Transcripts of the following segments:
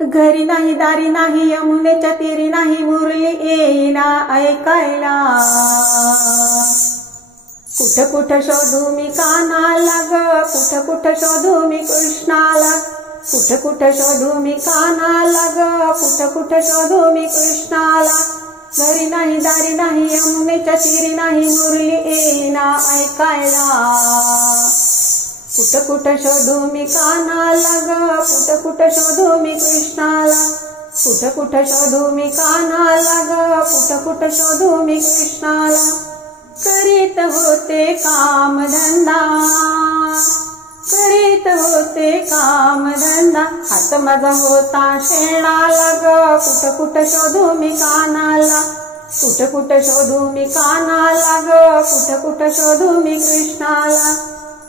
घरी नाही दारी नाही यमुनेच्या तीरी नाही मुरली येईना ऐकायला। कुठ कुठ शोधू मी कान्हाला ग, कुठ कुठ शोधू मी कृष्णाला, कुठ कुठ शोधू मी कान्हाला ग, कुठ कुठ शोधू मी कृष्णाला। घरी नाही दारी नाही यमुनेच्या तीरी नाही मुरली येईना ऐकायला। कुठ कुठ शोधू मी कान्हाला ग, कुठ कुठ शोधू मी कृष्णाला, कुठ कुठ शोधू मी कान्हाला ग, कुठ कुठ शोधू मी कृष्णाला। करीत होते काम धंदा, करीत होते काम धंदा, हात माझा होता शेणाला ग, कुठ कुठ शोधू मी कान्हाला, कुठ कुठ शोधू मी कान्हाला ग, कुठ कुठ शोधू मी कृष्णाला।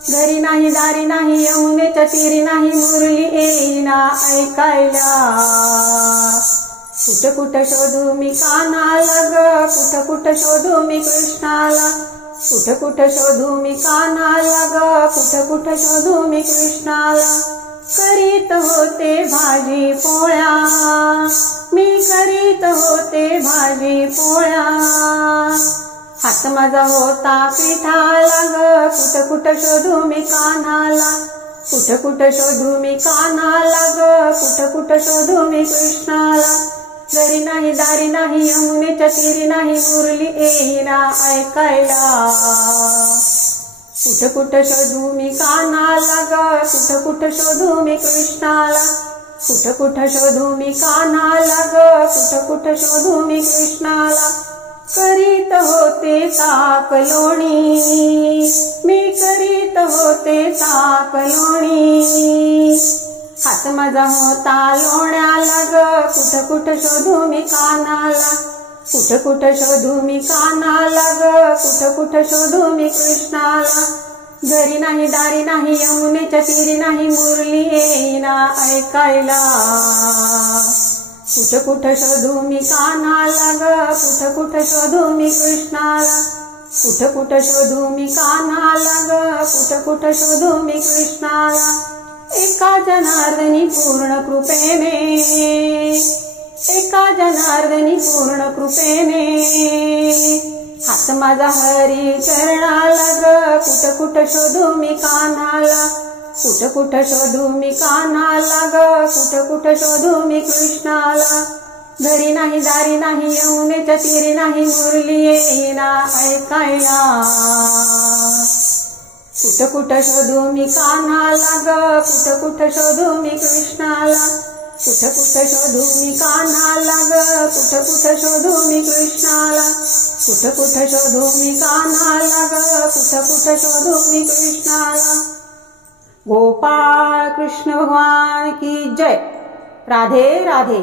घरी नाही दारी नाही यमुनेच्या तीरी नाही मुरली येईना ऐकायला। कुठ कुठ शोधू मी कान्हाला ग, कुठ कुठ शोधू मी कृष्णाला, कुठ कुठ शोधू मी कान्हाला ग, कुठ कुठ शोधू मी कृष्णाला। करीत होते भाजी पोळ्या, मी करीत होते भाजी पोळ्या, हात माझा होता पिठाला ग, कुठ कुठ शोधू मी कान्हाला, कुठ कुठ शोधू मी कान्हाला ग, कुठ कुठ शोधू मी कृष्णाला। घरी नाही दारी नाही यमुनेच्या तीरी नाही मुरली येईना ऐकायला। कुठ कुठ शोधू मी कान्हाला ग, कुठ कुठ शोधू मी कृष्णाला, कुठ कुठ शोधू मी कान्हाला ग, कुठ कुठ शोधू मी कृष्णाला। करीत होते ताक लोणी, मी करीत होते ताक लोणी, हात माझा होता लोण्याला ग, कुठ कुठ शोधू मी कान्हाला, कुठ कुठ शोधू मी कान्हाला ग, कुठ कुठ शोधू मी कृष्णाला। घरी नाही दारी नाही यमुनेच्या तीरी नाही मुरली येईना ऐकायला। कुठ कुठ शोधू मी कान्हाला ग, कुठ कुठ शोधू मी कृष्णाला, कुठ कुठ शोधू मी कान्हाला ग, कुठ कुठ शोधू मी कृष्णाला। एका जनार्दनी पूर्ण कृपेने, एका जनार्दनी पूर्ण कृपेने, हात माझा हरी चरणाला ग, कुठ कुठ शोधू मी कान्हाला, कुठ कुठ शोधू मी कान्हाला ग, कुठ कुठ शोधू मी कृष्णाला। घरी नाही दारी नाही यमुनेच्या तीरी नाही मुरली येईना ऐकायला। कुठ कुठ शोधू मी कान्हाला ग, कुठ कुठ शोधू मी कृष्णाला, कुठ कुठ शोधू मी कान्हाला ग, कुठ कुठ शोधू मी कृष्णाला, कुठ कुठ शोधू मी कान्हाला ग, कुठ कुठ शोधू मी कृष्णाला। गोपाळ कृष्ण भगवान की जय। राधे राधे।